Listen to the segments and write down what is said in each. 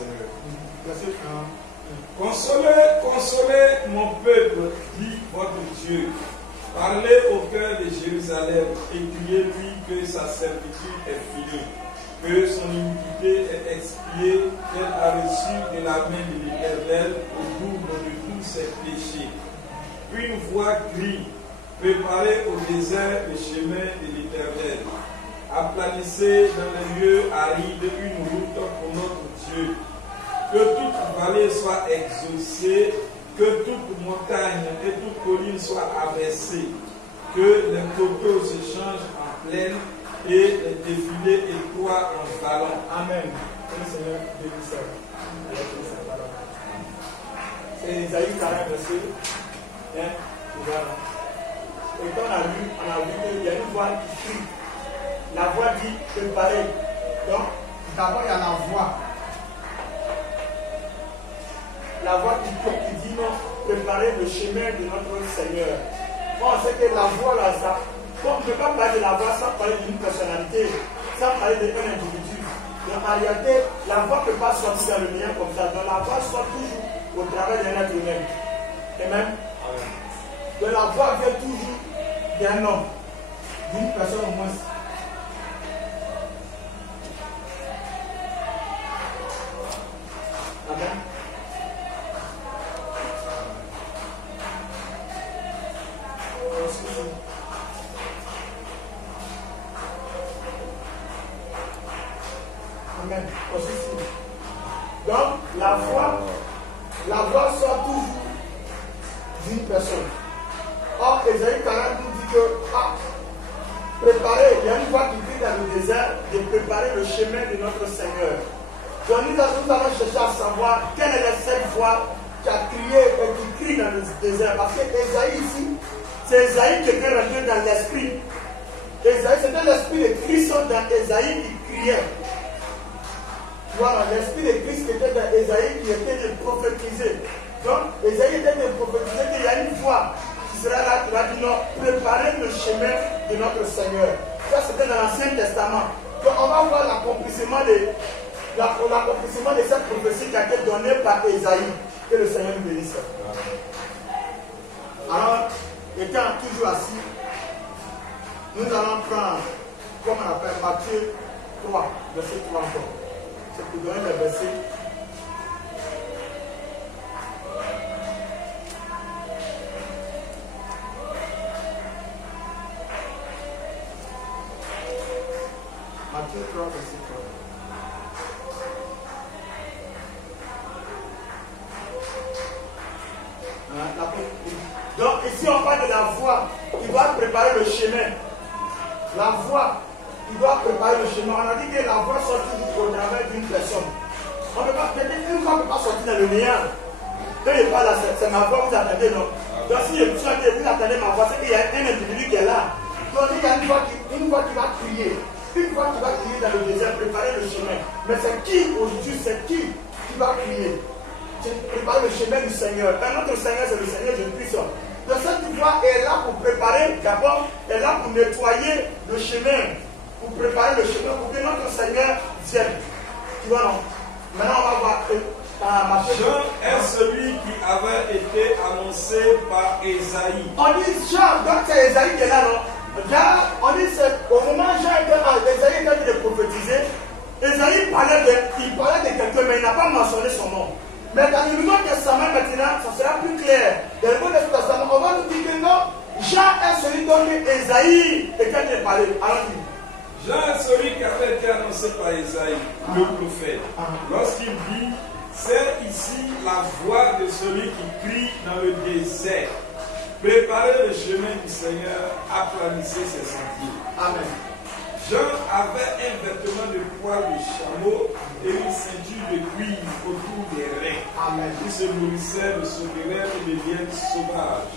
Seigneur. Verset 1. Consolez mon peuple, dit votre Dieu. Parlez au cœur de Jérusalem et criez-lui que sa servitude est finie, que son iniquité est expiée, qu'elle a reçu de la main de l'Éternel au double de tous ses péchés. Puis une voix crie, préparez au désert le chemin de l'Éternel. Aplanissez dans les lieux arides une route pour notre Dieu. Que toute vallée soit exaucée, que toute montagne et toute colline soient abaissées, que les coteaux se changent en plaine et les défilés étroits en vallons. Amen. Que le Seigneur bénisse ça. C'est Isaïe 40, verset 1. Et quand on a vu qu'il y a une voix qui crie. La voix dit préparez. Donc, d'abord il y a la voix. La voix qui dit non, préparez le chemin de notre Seigneur. On sait que la voix là, ça. On ne peut pas parler de la voix sans parler d'une personnalité, sans parler d'un individu. Donc en réalité, la voix ne peut pas sortir dans le néant comme ça. Donc la voix sort toujours au travers d'un être humain. Amen. Donc la voix vient toujours d'un homme, d'une personne au moins. Amen. Amen. Donc, la voix sort toujours d'une personne. Or, Ésaïe 40 nous dit que, préparez, il y a une voix qui crie dans le désert de préparer le chemin de notre Seigneur. Donc, nous allons chercher à savoir quelle est cette voix qui a crié et qui crie dans le désert. Parce que Ésaïe ici, c'est Ésaïe qui était rentré dans l'esprit. Ésaïe, c'était l'esprit de Christ dans Ésaïe qui criait. Voilà, l'esprit de Christ qui était dans Ésaïe qui était de prophétiser. Donc, Ésaïe était de prophétiser qu'il y a une voix qui sera là, qui va dire non, préparez le chemin de notre Seigneur. Ça, c'était dans l'Ancien Testament. Donc, on va voir l'accomplissement de cette prophétie qui a été donnée par Ésaïe. Que le Seigneur nous bénisse. Alors, étant toujours assis, nous allons prendre, comme on appelle, Matthieu 3, verset 3 encore. C'est pour donner les versets. Matthieu 3, verset 3. Donc ici on parle de la voix qui doit préparer le chemin. La voix qui doit préparer le chemin. On a dit que la voix sort toujours au travers d'une personne. On ne peut pas, une voix ne peut pas sortir dans le néant. Quand je parle là, c'est ma voix, vous attendez, non? Donc si je vous attendez ma voix, c'est qu'il y a un individu qui est là. Donc il y a une voix qui va crier. Une voix qui va crier dans le désert, préparer le chemin. Mais c'est qui aujourd'hui, c'est qui va crier? C'est préparer le chemin du Seigneur. Notre Seigneur, c'est le Seigneur Jésus-Christ. Donc cette voix est là pour préparer, d'abord, est là pour nettoyer le chemin, pour préparer le chemin, pour que notre Seigneur vienne. Tu vois, non? Maintenant, on va voir Jean est celui qui avait été annoncé par Ésaïe. On dit Jean, donc c'est Ésaïe qui est là, non? On dit au moment où Jean était Ésaïe était de prophétiser, Ésaïe parlait de quelqu'un, mais il n'a pas mentionné son nom. Mais dans le Nouveau Testament, maintenant, ça sera plus clair. Dans le Nouveau Testament, on va nous dire que non, Jean est celui dont Ésaïe était de parler. Allons-y. Jean est celui qui avait été annoncé par Ésaïe, le prophète. Lorsqu'il dit, c'est ici la voix de celui qui crie dans le désert. Préparez le chemin du Seigneur, aplanissez ses sentiers. Amen. Jean avait un vêtement de poil de chameau et une ceinture de cuivre autour des reins. Amen. Il se nourrissait de sauterelles et de lièvres sauvages.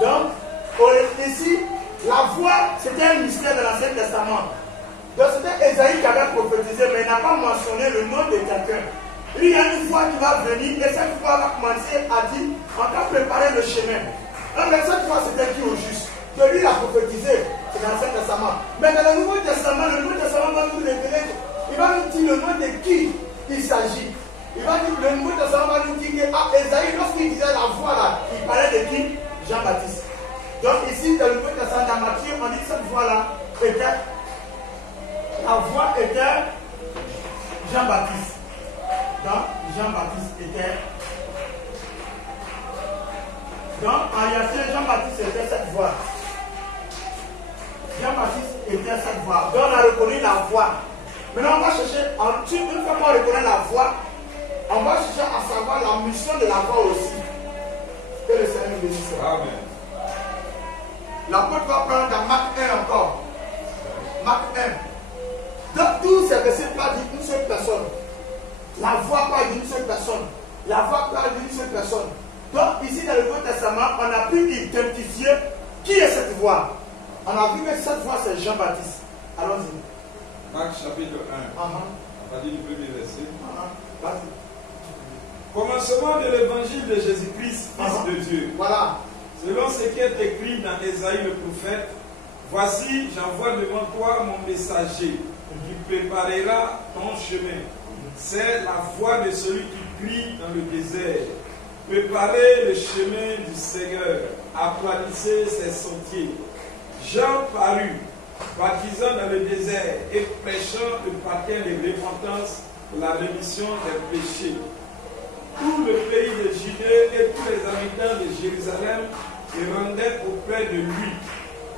Donc, ici, la voix, c'était un mystère de l'Ancien Testament. Donc, c'était Ésaïe qui avait prophétisé, mais il n'a pas mentionné le nom de quelqu'un. Il y a une voix qui va venir, et cette voix va commencer à dire, on va préparer le chemin. Mais cette voix, c'était qui au juste? Que lui, il a prophétisé, c'est dans l'Ancien Testament. Mais dans le Nouveau Testament va nous révéler, il va nous dire le nom de qui il s'agit. Il va dire, le Nouveau Testament va nous dire que Esaïe, lorsqu'il disait la voix là, il parlait de qui? Jean-Baptiste. Donc ici, dans le Nouveau Testament, dans Matthieu, on dit que cette voix-là était, la voix était Jean-Baptiste. Donc Jean-Baptiste était. Donc en réalité, Jean-Baptiste était cette voix. Jean-Baptiste était cette voix. Donc on a reconnu la voix. Maintenant, on va chercher, une fois qu'on reconnaît la voix, on va chercher à savoir la mission de la voix aussi. Que le Seigneur nous bénisse. Amen. L'apôtre va prendre dans Marc 1 encore. Marc 1. Dans tous ces versets parlent d'une seule personne. La voix parle d'une seule personne. La voix parle d'une seule personne. Donc ici dans le Nouveau Testament, on a pu identifier qui est cette voix. On a vu que cette voix c'est Jean-Baptiste. Allons-y. Marc chapitre 1. On va dire le premier verset. Commencement de l'évangile de Jésus-Christ, Fils de Dieu. Voilà. Selon ce qui est écrit dans Ésaïe le prophète, voici, j'envoie devant toi mon messager qui préparera ton chemin. C'est la voix de celui qui crie dans le désert. Préparez le chemin du Seigneur, aplanissez ses sentiers. Jean parut, baptisant dans le désert et prêchant le baptême de repentance pour la rémission des péchés. Tout le pays de Judée et tous les habitants de Jérusalem se rendaient auprès de lui.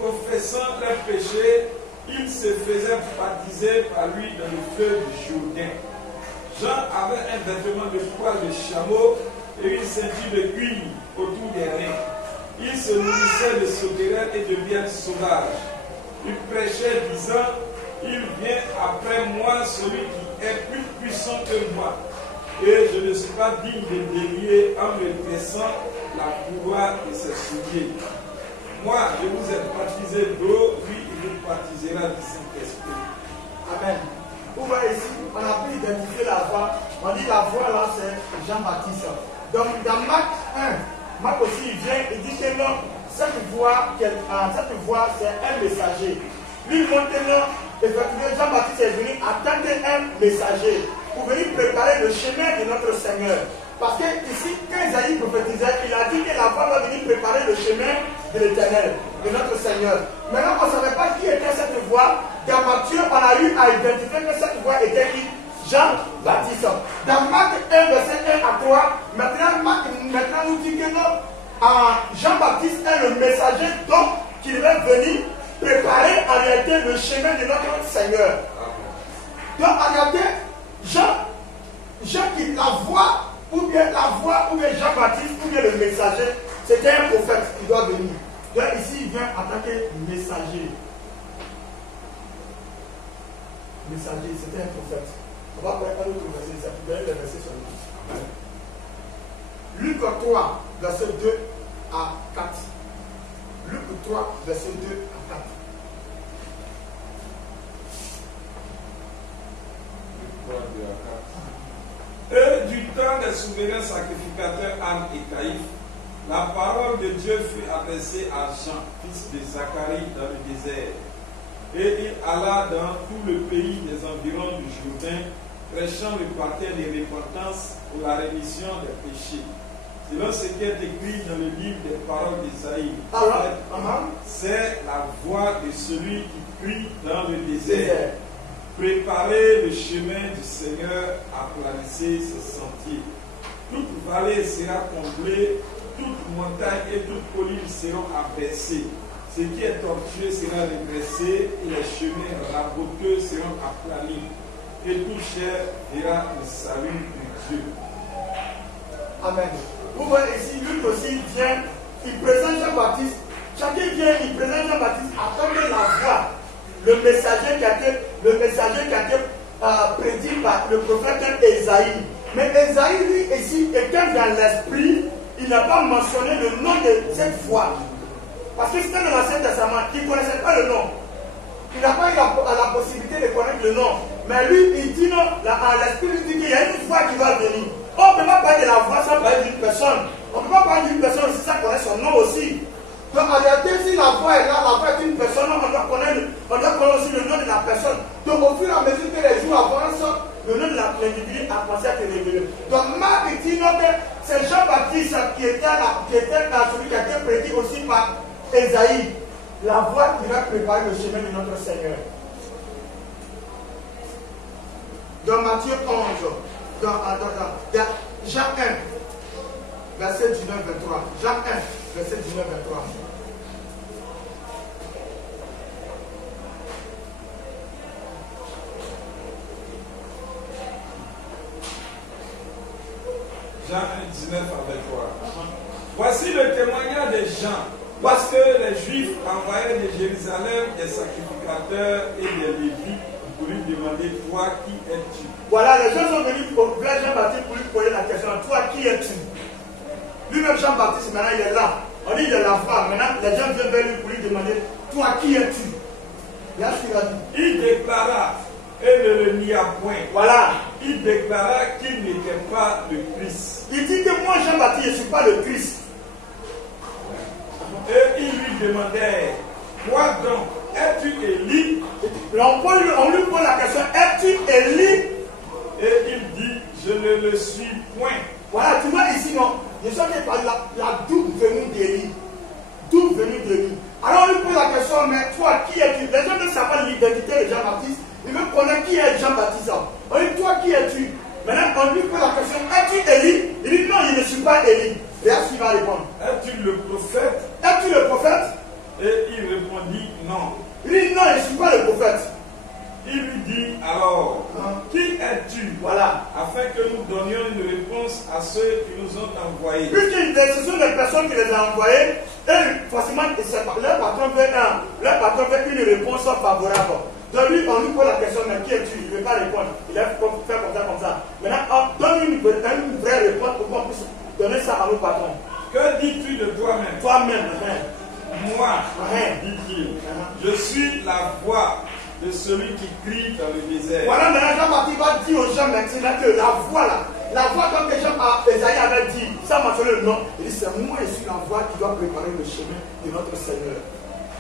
Confessant leurs péchés, ils se faisaient baptiser par lui dans le fleuve du Jourdain. Jean avait un vêtement de poil de chameau et une ceinture de cuir autour des reins. Il se nourrissait de sauterelles et de biens sauvages. Il prêchait disant, il vient après moi celui qui est plus puissant que moi. Et je ne suis pas digne de délier en me dressant la courroie de ses souliers. Moi, je vous ai baptisé d'eau, lui, il vous baptisera du Saint-Esprit. Amen. Vous voyez ici, on a pu identifier la voix. On dit la voix là, c'est Jean-Baptiste. Donc dans Marc 1, Marc aussi il vient et dit que non, cette voix, c'est un messager. Lui maintenant, effectivement, Jean-Baptiste est venu attendre un messager pour venir préparer le chemin de notre Seigneur. Parce que ici, quand Isaïe prophétisait, il a dit que la voix va venir préparer le chemin de l'Éternel, de notre Seigneur. Maintenant, on ne savait pas qui était cette voix. Dans Matthieu, on a eu à identifier que cette voix était qui? Jean-Baptiste. Dans Marc 1, verset 1 à 3, maintenant nous dit que non, Jean-Baptiste est le messager donc qui devait venir préparer en réalité le chemin de notre Seigneur. Donc en réalité, Jean qui la voix, ou bien Jean-Baptiste, ou bien le messager, c'était un prophète qui doit venir. Donc ici, il vient en tant que messager. Messager, c'était un prophète. On va prendre un autre verset, ça peut donner le verset sur le Luc 3, verset 2 à 4. Luc 3, verset 2 à 4. Et du temps des souverains sacrificateurs Anne et Caïphe, la parole de Dieu fut adressée à Jean, fils de Zacharie, dans le désert. Et il alla dans tout le pays des environs du Jourdain, prêchant le baptême de repentance pour la rémission des péchés. Selon ce qui est écrit dans le livre des paroles d'Isaïe, c'est la voix de celui qui crie dans le désert. Préparez le chemin du Seigneur, aplanissez ses sentiers. Toute vallée sera comblée, toute montagne et toute colline seront abaissées. Ce qui est tortueux sera redressé et les chemins raboteux seront aplanis. Et tout chair verra le salut de Dieu. Amen. Vous voyez ici, Luc aussi vient, il présente Jean-Baptiste. Chacun vient, il présente Jean-Baptiste, attendez la voix. Le messager qui a été prédit par le prophète Ésaïe. Mais Ésaïe, lui, ici, étant dans l'esprit, il n'a pas mentionné le nom de cette voix. Parce que c'était dans l'Ancien Testament, il ne connaissait pas le nom. Il n'a pas eu la possibilité de connaître le nom. Mais lui, il dit non, l'esprit lui dit qu'il y a une voix qui va venir. On ne peut pas parler de la voix sans parler d'une personne. On ne peut pas parler d'une personne si ça connaît son nom aussi. Donc en réalité, si la voix est là, la voix est une personne, on doit connaître aussi le nom de la personne. Donc au fur et à mesure que les jours avancent, le nom de l'individu a commencé à te révéler. Donc Marc dit non, que c'est Jean-Baptiste qui était celui qui a été prédit aussi par Esaïe, la voie qui va préparer le chemin de notre Seigneur. Dans Matthieu 11, dans Jean 1, verset 19-23. Jean 1, verset 19-23. Jean 1, 19 à 23. Voici le témoignage des gens. Parce que les Juifs envoyaient de Jérusalem des sacrificateurs et des Lévites pour lui demander, toi, qui es-tu? Voilà, les gens sont venus au vrai Jean-Baptiste pour lui poser la question, toi, qui es-tu? Lui-même, Jean-Baptiste, maintenant, il est là. On dit, il est la foi. Maintenant, les gens viennent vers lui pour lui demander, toi, qui es-tu? Là, ce qu'il a dit. Il déclara, et ne le nia point. Voilà. Il déclara qu'il n'était pas le Christ. Il dit que moi, Jean-Baptiste, je ne suis pas le Christ. Et il lui demandait, quoi donc? Es-tu Élie? On lui pose la question, es-tu Élie? Et il dit, je ne le suis point. Voilà, tu vois ici, non? Je sais que par la double venue d'Élie. Double venue d'Élie. Alors on lui pose la question, mais toi, qui es-tu? Les gens ne savent pas l'identité de Jean-Baptiste. Ils veulent connaître qui est Jean-Baptiste. On dit, toi, qui es-tu? Maintenant, on lui pose la question, es-tu Élie? Il dit, non, je ne suis pas Élie. Et là, il va répondre. Es-tu le prophète? Es-tu le prophète? Et il répondit, non. Il dit, non, je ne suis pas le prophète. Il lui dit, alors, qui es-tu? Voilà. Afin que nous donnions une réponse à ceux qui nous ont envoyés. Puisque ce sont des personnes qui les ont envoyées, et forcément, leur patron veut une réponse favorable. Donc lui, on lui pose la question, mais qui es-tu? Il ne veut pas répondre. Il a fait comme ça. Maintenant, donne une vraie réponse pour qu'on puisse donner ça à nos patrons. Que dis-tu de toi-même? Toi-même. Moi, dit-il, je suis la voix de celui qui crie dans le désert. Voilà, maintenant Jean-Baptiste va dire aux gens maintenant que la voix là, la voix comme que Esaïe avait dit, ça mentionne le nom, il dit c'est moi, je suis la voix qui doit préparer le chemin de notre Seigneur.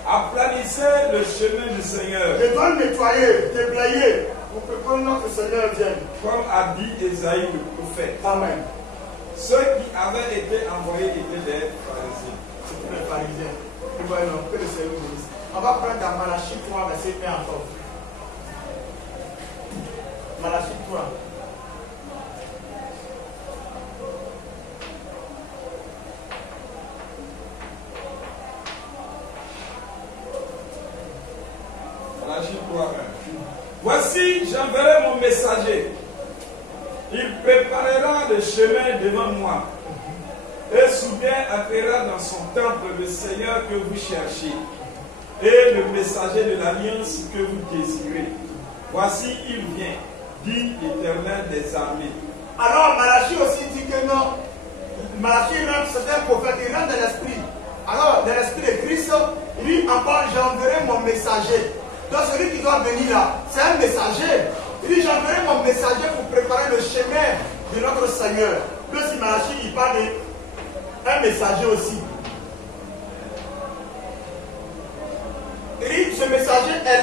Aplanissez le chemin du Seigneur. Je dois le nettoyer, déblayer, pour que notre Seigneur vienne. Comme a dit Esaïe le prophète. Amen. Ceux qui avaient été envoyés étaient des pharisiens. C'était les pharisiens. Nous voyons que le Seigneur nous dise. On va prendre dans Malachie 3, verset 1 encore. Malachie 3. Malachie 3, 1. Voici, j'enverrai mon messager. Il préparera le chemin devant moi. Et soudain appellera dans son temple le Seigneur que vous cherchez. Et le messager de l'alliance que vous désirez. Voici, il vient, dit l'Éternel des armées. Alors Malachie aussi dit que non. Malachie rentre, c'est un prophète, il rentre dans l'esprit. Alors, dans l'esprit de Christ, il dit encore, j'enverrai mon messager. Donc celui qui doit venir là, c'est un messager. Il dit, j'enverrai mon messager pour préparer le chemin de notre Seigneur. Plus si Malachie, il parle d'un messager aussi. Et ce messager est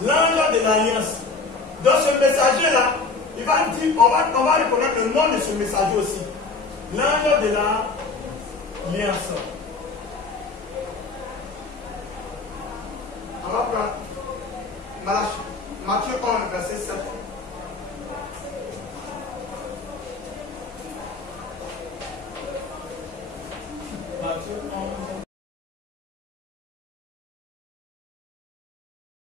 l'ange de l'alliance. Donc ce messager-là, il va dire, on va reconnaître le nom de ce messager aussi. L'ange de l'alliance. On va prendre Matthieu 1, verset 7.